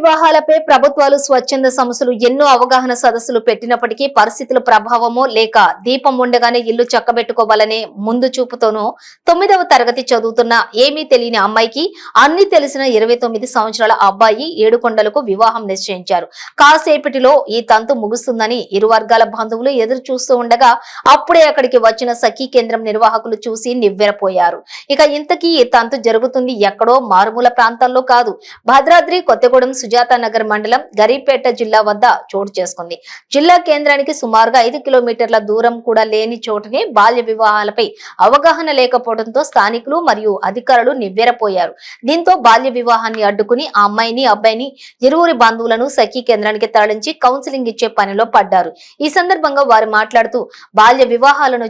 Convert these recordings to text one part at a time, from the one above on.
వివాహాలపై ప్రభుత్వాలు స్వచ్ఛంద సంస్థలు ఎన్నో అవగాహన సదస్సులు పెట్టినప్పటికీ పరిస్థితుల ప్రభావమో లేక దీపం ఉండగానే ఇల్లు చక్కబెట్టుకోవాలనే ముందు చూపుతోనూ 9వ తరగతి చదువుతున్న ఏమీ తెలియని అమ్మాయికి అన్ని తెలిసిన 29 సంవత్సరాల అబ్బాయి ఏడుకొండలకు వివాహం నిశ్చయించారు. కాసేపటిలో ఈ తంతు ముగుస్తుందని ఇరు వర్గాల బంధువులు ఎదురు చూస్తూ ఉండగా అప్పుడే అక్కడికి వచ్చిన సఖీ కేంద్రం నిర్వాహకులు చూసి నివ్వెరపోయారు. ఇక ఇంతకీ ఈ తంతు జరుగుతుంది ఎక్కడో మారుమూల ప్రాంతాల్లో కాదు, భద్రాద్రి కొత్తగూడెం సుజాత నగర్ మండలం గరీపేట జిల్లా వద్ద చోటు చేసుకుంది. జిల్లా కేంద్రానికి సుమారుగా 5 కిలోమీటర్ల దూరం కూడా లేని చోటనే బాల్య వివాహాలపై అవగాహన లేకపోవడంతో స్థానికులు మరియు అధికారులు నివ్వెరపోయారు. దీంతో బాల్య వివాహాన్ని అడ్డుకుని ఆ అమ్మాయిని అబ్బాయిని ఇరువురి బంధువులను సఖీ కేంద్రానికి తరలించి కౌన్సిలింగ్ ఇచ్చే పనిలో పడ్డారు. ఈ సందర్భంగా వారు మాట్లాడుతూ బాల్య వివాహాలను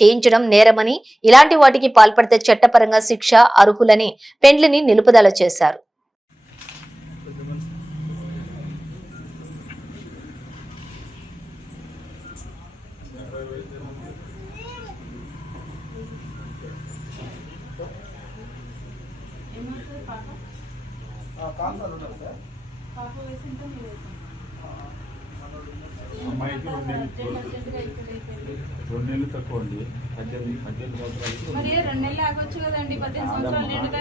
చేయించడం నేరమని, ఇలాంటి వాటికి పాల్పడితే చట్టపరంగా శిక్ష అర్హులని పెండ్లిని నిలుపుదల చేశారు. అమ్మాయికి 2 నెలలు తక్కువ అండి. 18 సంవత్సరాలు మరి 2 నెలలు ఆగొచ్చు కదండి. 18 సంవత్సరాలు నిండుగా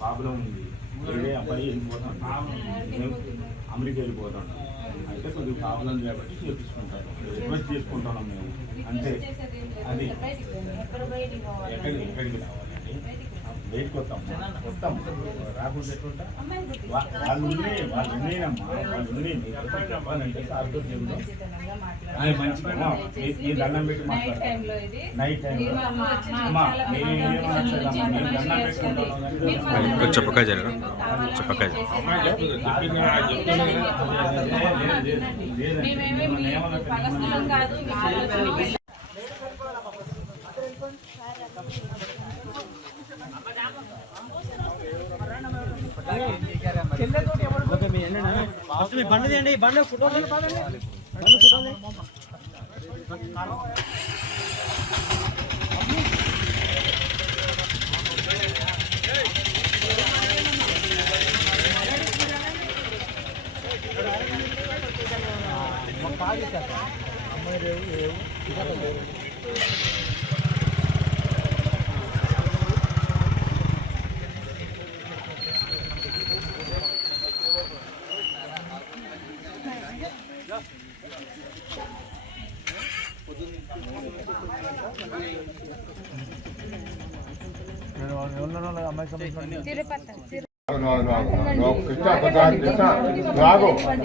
ప్రాబ్లం ఉంది. వేరే అబ్బాయి వెళ్ళిపోతాడు, అమెరికా వెళ్ళిపోతాడు. అయితే కొద్దిగా ప్రాబ్లం కాబట్టి చేపించుకుంటారు, రిక్వెస్ట్ చేసుకుంటున్నాం మేము. అంతే, అది ఎక్కడికి రావాలండి? బయటకు వస్తాం రాకుండా ఎట్లుంటా వాళ్ళు చెప్పాలంటే సార్తో మంచి మీ దండం పెట్టి మాట్లాడాలి. నైట్ టైం బండి తీయండి, బండి ఫోటో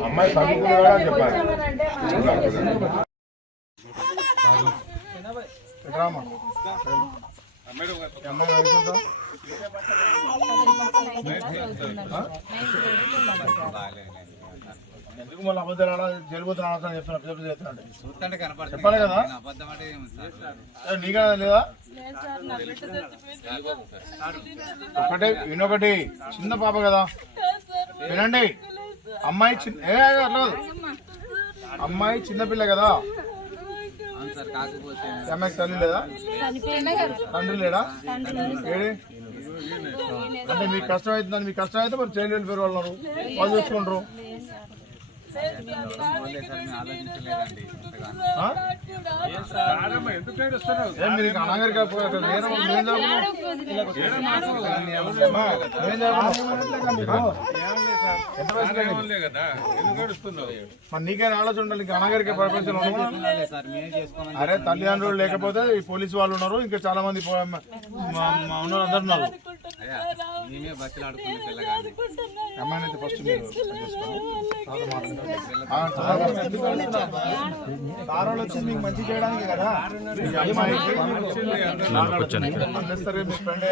అమ్మాయి చదువుకునే కూడా చెప్పాలి. ఎందుకు మళ్ళీ అబద్ధాలు జరుగుతున్నా చెప్పాలి కదా, నీకా లేదా? ఒకటి చిన్న పాప కదా, వినండి. అమ్మాయి అమ్మాయి చిన్నపిల్ల కదా. అమ్మాయికి తల్లి లేదా, తండ్రి లేడా? ఏడి అంటే మీకు కష్టం అవుతుందని, మీకు కష్టం అయితే మరి చైల్డ్ వెల్ఫేర్ వాళ్ళు ఉన్నారు, వాళ్ళు చూసుకుంటారు. నీకైనా ఆలోచన ఉండాలి. ఇంకా అనాగరిక ప్రపంచంలో అరే తల్లిదండ్రులు లేకపోతే ఈ పోలీసు వాళ్ళు ఉన్నారు, ఇంకా చాలా మంది ఉన్నారు, అందరు ఉన్నారు. అమ్మాయిని అయితే ఫస్ట్ మీరు సారోళ్ళు వచ్చి మీకు మంచి చేయడానికి కదా. అమ్మాయికి సరే మీ ఫ్రెండ్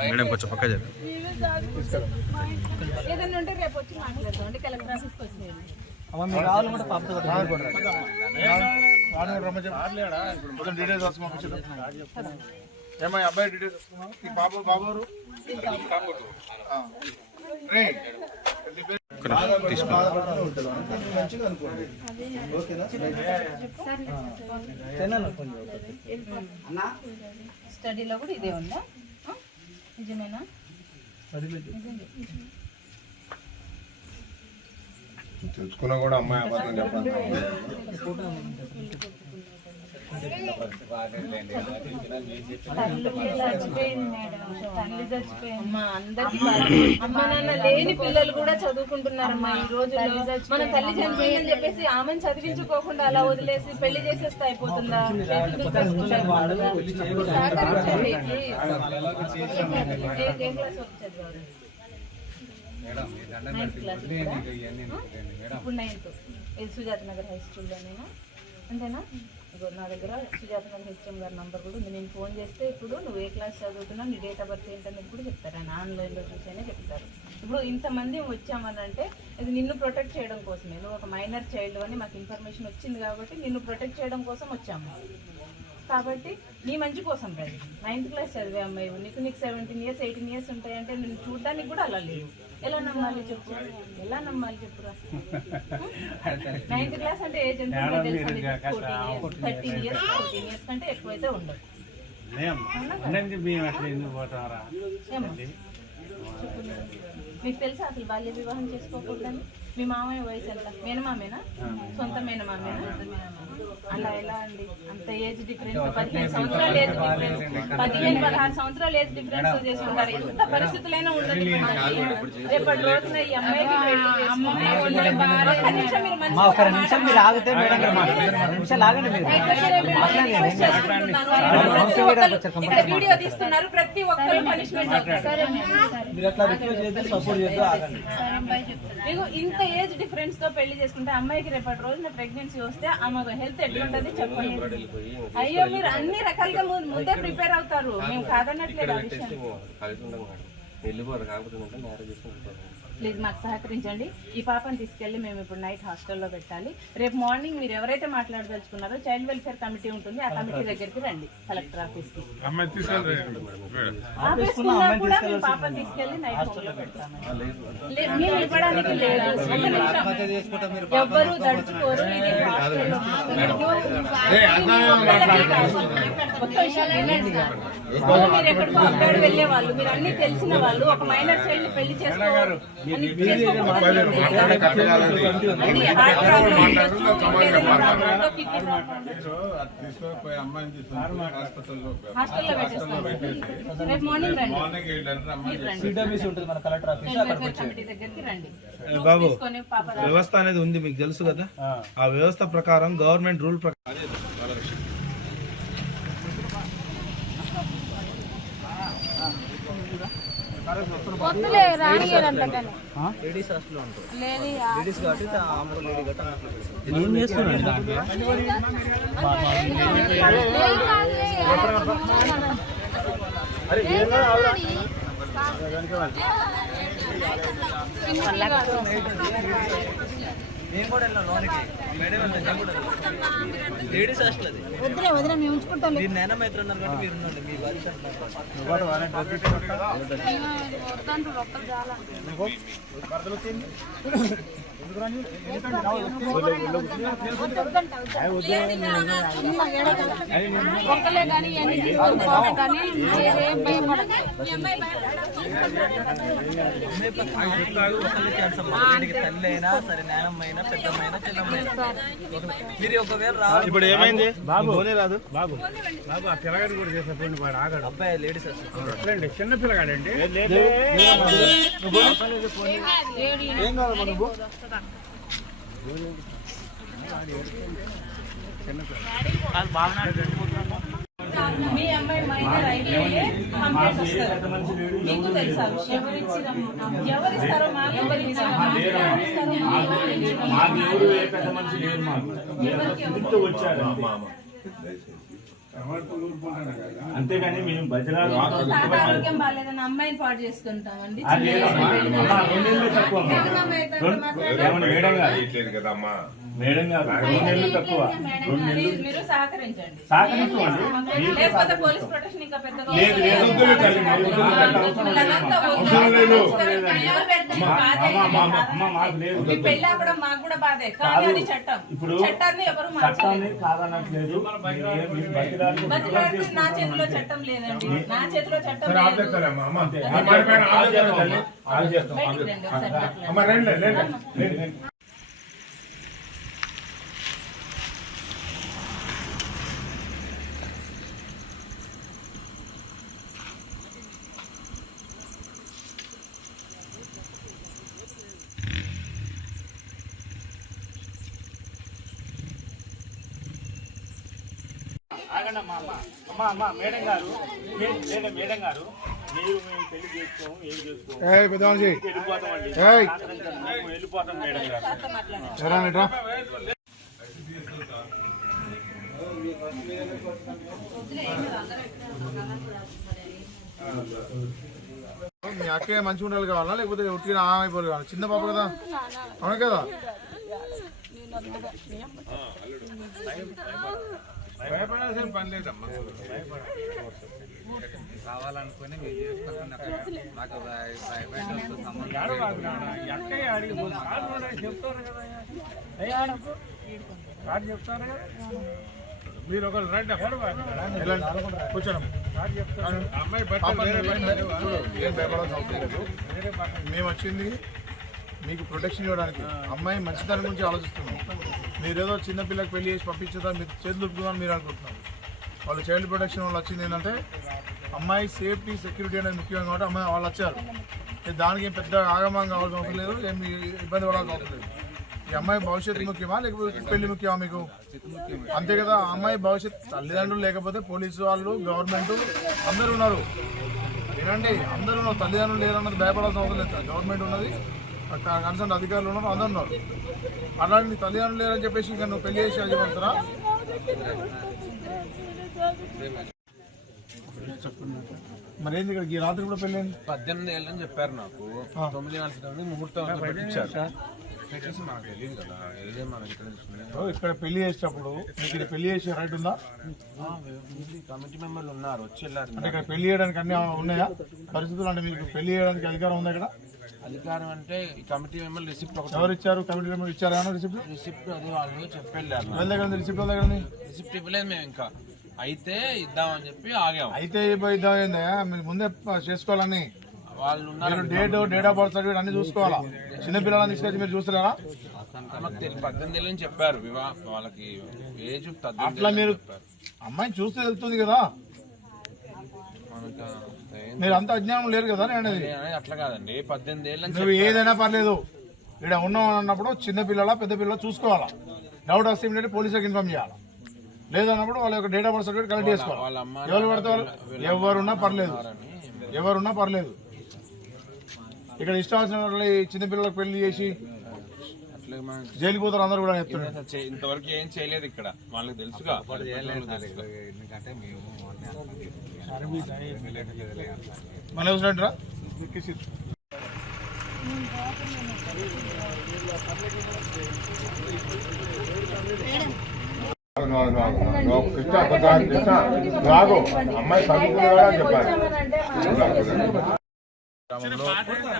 మేడం కొంచెం పక్క ఏదైనా ఉంటే రేపు వచ్చి మాట్లాడదాం. కలెక్టర్ ఆఫీస్కి వచ్చేయండి. డీటెయిల్స్ ఏమై అబ్బాయి డీటెయిల్స్ వస్తున్నావు ఈ బాబు ఎవరు? ఆ. రే. మంచిగా అనుకోండి ఓకేనా? స్టడీలో కూడా ఇదే ఉందా? నిజమేనా? తెలుసుకున్నా కూడా అమ్మాయి అబద్ధం చెప్పాలి. అమ్మ నాన్న లేని పిల్లలు కూడా చదువుకుంటున్నారమ్మా ఈ రోజుల్లో. మన తల్లి చనిపోయిందని చెప్పేసి ఆమెను చదివించుకోకుండా అలా వదిలేసి పెళ్లి చేసేస్తే అయిపోతుందా? సహకరించండి. ఏ క్లాస్ వరకు చదివారు? Ninth class. ఇప్పుడు 9th. ఇది సుజాత నగర్ హై స్కూల్లోనేనా? అంతేనా? నా దగ్గర సుజాత నగర్ హెచ్ఎం గారి నంబర్ కూడా ఉంది. నేను ఫోన్ చేస్తే ఇప్పుడు నువ్వు ఏ క్లాస్ చదువుతున్నావు, నీ డేట్ ఆఫ్ బర్త్ ఏంటనేది కూడా చెప్తారు. ఆయన ఆన్లైన్లో చూసైనా చెప్తారు. ఇప్పుడు ఇంతమంది వచ్చామనంటే ఇది నిన్ను ప్రొటెక్ట్ చేయడం కోసమే. నువ్వు ఒక మైనర్ చైల్డ్ అని మాకు ఇన్ఫర్మేషన్ వచ్చింది కాబట్టి నిన్ను ప్రొటెక్ట్ చేయడం కోసం వచ్చాము. కాబట్టి నీ మంచి కోసం రండి. 9th క్లాస్ చదివే అమ్మాయి నీకు 17 years 18 years ఉంటాయంటే నేను చూడడానికి కూడా అలా లేవు. ఎలా నమ్మాలి చెప్పు? ఎలా నమ్మాలి చెప్పురా? 9th క్లాస్ అంటే ఏజ్ ఎంత? 14 years 13 years 14 years కంటే ఎక్కువైతే ఉండదు. మీకు తెలుసా అసలు బాల్య వివాహం చేసుకోకూడదని? మీ మామయ్య వయసు ఎంత? మేనమామేనా? సొంత మేనమామేనా? అలా ఎలా అండి? అంత ఏజ్ డిఫరెన్స్ 15 సంవత్సరాలు ఏజ్ డిఫరెన్స్ 15-16 సంవత్సరాలు ఏజ్ డిఫరెన్స్ చేసుకుంటారు. ఎంత పరిస్థితులైనా ఉండదు. రేపటి రోజున ఈ అమ్మాయికి ఇక్కడ వీడియో తీస్తున్నారు. ప్రతి ఒక్కరు పనిష్మెంట్. ఇంత ఏజ్ డిఫరెన్స్ తో పెళ్లి చేసుకుంటే అమ్మాయికి రేపటి రోజున ప్రెగ్నెన్సీ వస్తే ఆమె హెల్త్ ఎట్లుంటది చెప్పండి. అయ్యో మీరు అన్ని రకాలుగా ముందే ప్రిపేర్ అవుతారు. మేము కాదన్నట్లేదు ఆ విషయం. ప్లీజ్ మాకు సహకరించండి. ఈ పాపను తీసుకెళ్లి మేము ఇప్పుడు నైట్ హాస్టల్లో పెట్టాలి. రేపు మార్నింగ్ మీరు ఎవరైతే మాట్లాడదలుచుకున్నారో చైల్డ్ వెల్ఫేర్ కమిటీ ఉంటుంది. ఆ కమిటీ దగ్గరికి రండి కలెక్టర్ ఆఫీస్ కి. ఆఫీస్కున్నా కూడా మేము పాపను తీసుకెళ్లి నైట్ హోమ్ లో పెడతాము. మేము ఇవ్వడానికి లేదు. ఎవ్వరూ దడుచుకోరు. ఇది మీరు ఎక్కడికో అబ్బాయి వెళ్లే వాళ్ళు, మీరు అన్ని తెలిసిన వాళ్ళు, ఒక మైనర్ చైల్డ్ పెళ్లి చేసుకోవాలి. హాస్టల్లో పెట్టేస్తాం. రేపు మార్నింగ్ రండి. కమిటీ దగ్గరికి రండి. బాబు వ్యవస్థ అనేది ఉంది మీకు తెలుసు కదా. ఆ వ్యవస్థ ప్రకారం గవర్నమెంట్ రూల్ ప్రకారం ఏం చేస్తున్నారు? మేము కూడా వెళ్ళాం లోనికి. మేడం లేడీస్ హాస్టల్ అది. వదిలే మేము ఉంచుకుంటాం. మీరు నేనం అయితే ఉన్నారు కాబట్టి మీరు ఉండండి. మీ బాధ్యత ఒక్కలే కానీ ఎన్ని తీసుకొని కానీ మీరేం భయపడదు. తల్లి అయినా సరే, నానమ్మైనా పెద్దమ్మైనా చిన్నమ్మైనా మీరు ఒకవేళ రాదు. ఇప్పుడు ఏమైంది బాబు? రాదు బాబు. బాబు ఆ పిల్లగాడు కూడా చేసేప్పుడు వాడు ఆగాడు. అబ్బాయి లేడీస్ అసలు చిన్న పిల్లగాడండి. ఏం కావాలి నువ్వు? మీ అమ్మాయి మైనర్ అయిపోయి కంప్లైంట్ వస్తారు. మీకు తెలుసా విషయం? ఎవరిస్తారో మాకు అంతేగాని మేము బజరాలు ఆరోగ్యం బాగాలేదని అమ్మాయిని పాటు చేసుకుంటామండి. కదమ్మా మేడం గారు 2 నెలలు తక్కువ 2 నెలలు మీరు సహకరించండి. సహకరించండి. లేకపోతే పోలీస్ ప్రొటెక్షన్ ఇంకా పెద్దగా లేదు లేదు అవసరం లేదు. మాకు లేదు. మీ పెళ్లి అవ్వడం మాకు కూడా బాధే, కానీ అది చట్టం. ఇప్పుడు చట్టాన్ని ఎవరు చట్టాన్ని కాదనట్లేదు. బతిలాడితే నా చేతిలో చట్టం లేదండి, నా చేతిలో చట్టం లేదు. బయటికి రండి ఒకసారి. మేడం గారు మేడం గారు మీరు మేము పెళ్లి చేసుకోము, ఏం చేసుకోము, వెళ్ళిపోతామండి. వెళ్ళిపోతాం మేడం గారు. మీ అక్కయ్య మంచిగా ఉండాలి కావాలా లేకపోతే ఉట్టిగా అయిపోరు కావాలి? చిన్న పాప కదా, అవును కదా? భయపడాల్సిన పని లేదమ్మా. కావాలనుకుని మీరు చేసుకుంటున్న నాకు మీరు ఒకరు రండి, కూర్చోండి. అమ్మాయి ఏం భయపడాల్సిన అవసరం లేదు. మేము వచ్చింది మీకు ప్రొటెక్షన్ ఇవ్వడానికి. అమ్మాయి మంచిదాని గురించి ఆలోచిస్తున్నాం. మీరేదో చిన్నపిల్లకి పెళ్లి చేసి పంపించేదా మీరు చేతులు దుప్పుకుందని మీరు అనుకుంటున్నారు. వాళ్ళు చైల్డ్ ప్రొటెక్షన్ వాళ్ళు వచ్చింది ఏంటంటే అమ్మాయి సేఫ్టీ సెక్యూరిటీ అనేది ముఖ్యం కాబట్టి అమ్మాయి వాళ్ళు వచ్చారు. దానికి ఏం పెద్ద ఆగమనం కావాల్సిన అవసరం లేదు, ఏమి ఇబ్బంది పడాల్సిన అవసరం లేదు. ఈ అమ్మాయి భవిష్యత్తు ముఖ్యమా లేకపోతే పెళ్లి ముఖ్యమా మీకు? అంతే కదా. అమ్మాయి భవిష్యత్తు తల్లిదండ్రులు లేకపోతే పోలీసు వాళ్ళు, గవర్నమెంట్ అందరూ ఉన్నారు. ఏనండి, అందరూ ఉన్నారు. తల్లిదండ్రులు లేరన్నది భయపడాల్సిన అవసరం లేదు. గవర్నమెంట్ ఉన్నది, కన్సర్న్ అధికారులు ఉన్నారు, అందరూ ఉన్నారు. అలాంటి తల్లిదండ్రులు లేరని చెప్పేసి ఇంకా నువ్వు పెళ్లి చేసి చెప్పగలుగుతారా? మరి ఏంది ఇక్కడ ఈ రాత్రి కూడా పెళ్ళి 18 ఏళ్ళు అని చెప్పారు నాకు. 9 గంటల ముహూర్తం పెట్టించారు. పెట్టేసి మనకు తెలియదు కదా, ఏదే మనకి ఇక్కడ పెళ్లి చేసేటప్పుడు మీకు ఇక్కడ పెళ్లి చేసే రైట్ ఉందా? కమిటీ మెంబర్లు ఉన్నారు, వచ్చి వెళ్ళారు. అంటే ఇక్కడ పెళ్లి చేయడానికి అన్ని ఉన్నాయా పరిస్థితులు? అంటే మీకు పెళ్లి చేయడానికి అధికారం ఉందా ఇక్కడ? అధికారం అంటే ఈ కమిటీ మెంబర్లు రిసిప్ట్ ఒకటి ఎవరు ఇచ్చారు? కమిటీ మెంబర్ ఇచ్చారా రిసిప్ట్ అది వాళ్ళు చెప్పెళ్ళారు. వాళ్ళ దగ్గర ఉంది రిసిప్ట్? వాళ్ళ దగ్గర ఉంది రిసిప్ట్ ఇవ్వలేదు మేము ఇంకా. అయితే ఇద్దామని చెప్పి ఆగాము. అయితే ఇద్దామైందా? మీరు ముందే చేసుకోవాలని వాళ్ళు మీరు డేట్ ఆఫ్ బర్త్ సర్టిఫికేట్ అన్ని చూసుకోవాలా. చిన్నపిల్లలని తీసుకొచ్చి మీరు చూస్తలేరా? మాకు 18 ఏళ్ళు అని చెప్పారు. వాళ్ళకి ఏజ్ అట్లా మీరు అమ్మాయిని చూస్తే వెళ్తుంది కదా. మీరు అంత అజ్ఞానం లేరు కదా అనేది. అట్లా కాదండి, 18 ఏళ్ళు నువ్వు ఏదైనా పర్లేదు. ఇక్కడ ఉన్నావు అన్నప్పుడు చిన్న పిల్లల పెద్ద పిల్లల చూసుకోవాలా. డౌట్ వస్తే ఇమీడియట్ పోలీసులకు ఇన్ఫార్మ్ చేయాలి. లేదన్నప్పుడు వాళ్ళ యొక్క date of birth certificate collect చేసుకోవాలి. ఎవరు పడతారు? ఎవరున్నా పర్లేదు, ఎవరున్నా పర్లేదు. ఇక్కడ ఇష్టం వచ్చిన చిన్నపిల్లలకు పెళ్లి చేసి జైలుకి పోతారు అందరూ కూడా చెప్తున్నారు. ఇంతవరకు ఏం చేయలేదు ఇక్కడ, వాళ్ళకి తెలుసుగా. మన చూసినట్టురా అమ్మాయి చదువుకున్నా చెప్పాలి.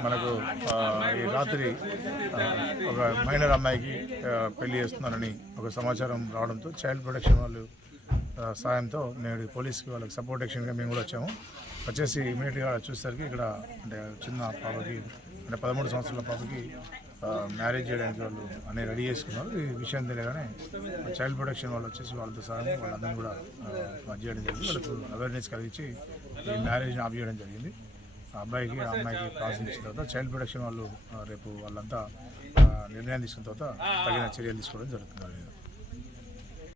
మనకు ఈ రాత్రి ఒక మైనర్ అమ్మాయికి పెళ్లి చేస్తున్నారని ఒక సమాచారం రావడంతో చైల్డ్ ప్రొటెక్షన్ వాళ్ళు సాయంతో నేడు పోలీస్కి వాళ్ళకి సపోర్ట్ యాక్షన్గా మేము కూడా వచ్చాము. వచ్చేసి ఇమీడియట్గా చూసేసరికి ఇక్కడ అంటే చిన్న పాపకి అంటే 13 సంవత్సరాల పాపకి మ్యారేజ్ చేయడానికి వాళ్ళు అన్నీ రెడీ చేసుకున్నారు. ఈ విషయం తెలియగానే చైల్డ్ ప్రొటెక్షన్ వాళ్ళు వచ్చేసి వాళ్ళతో సహాయం వాళ్ళందరినీ కూడా చేయడం జరిగింది. వాళ్ళకు అవేర్నెస్ కలిగించి ఈ మ్యారేజ్ని ఆఫ్ చేయడం జరిగింది. అబ్బాయికి అమ్మాయికి ప్రాసెస్ ఇచ్చిన తర్వాత చైల్డ్ ప్రొటెక్షన్ వాళ్ళు రేపు వాళ్ళంతా నిర్ణయం తీసుకున్న తర్వాత తగిన చర్యలు తీసుకోవడం జరుగుతుంది.